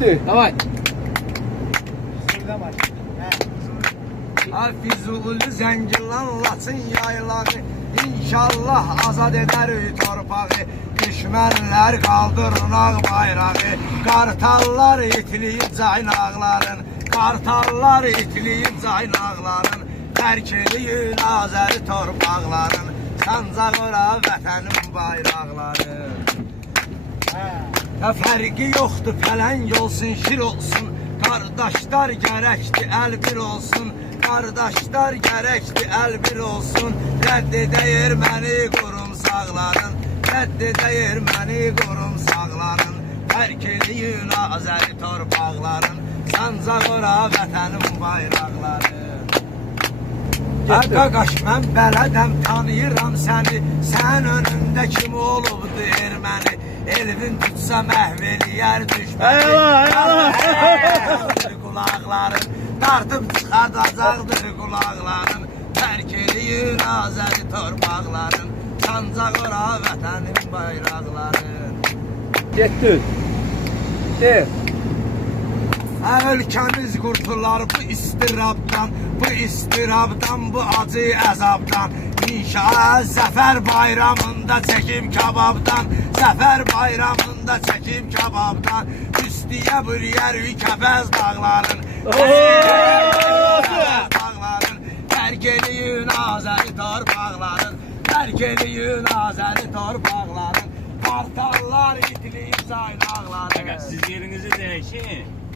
Давай. Hafizul Zengilan Laçın yaylağı İnşallah azad eder torpağı Düşmənlər qaldırın ağ bayrağı Qartallar itiliyib caynaqların Qartallar itiliyib caynaqların Tərk eləyin Azəri torpaqların Sancaq ora vətənin bayraqları Ya fərqi yoxdur pələng olsun, şir olsun. Qardaşlar gərəkdir əl bir olsun. Qardaşlar gərəkdir əl bir olsun. Rədd edəyir məni qurumsaqların Rədd edəyir məni qurumsaqların Fərq eləyin Azəri torpaqların. Sancaq ora vətənin bayraqları. Hətta qaş mən bələdəm tanıyıram səni. Sən önündə kim olubdu erməni Elvin tutsa məhv eləyər düşməni Eyvallah, eyvallah. Qulaqların dartıb çıxardacaqdır qulaqların Tərk eləyin Azəri torpaqların Sancaq ora vətənin bayraqların Getdi. De. Ölkəmiz qurtular bu istirabdan, bu istirabdan, bu acı əzabdan. İnşallah zəfər bayramında çəkim kababdan, zəfər bayramında çəkim kababdan. Üstüyə bürüyərik kəpəz dağların. Dağların, tərk eləyin Azəri torpaqların, tərk eləyin Azəri torpaqların. Qartallar itiliyib caynaqların. Fakat siz yerinizi değişin.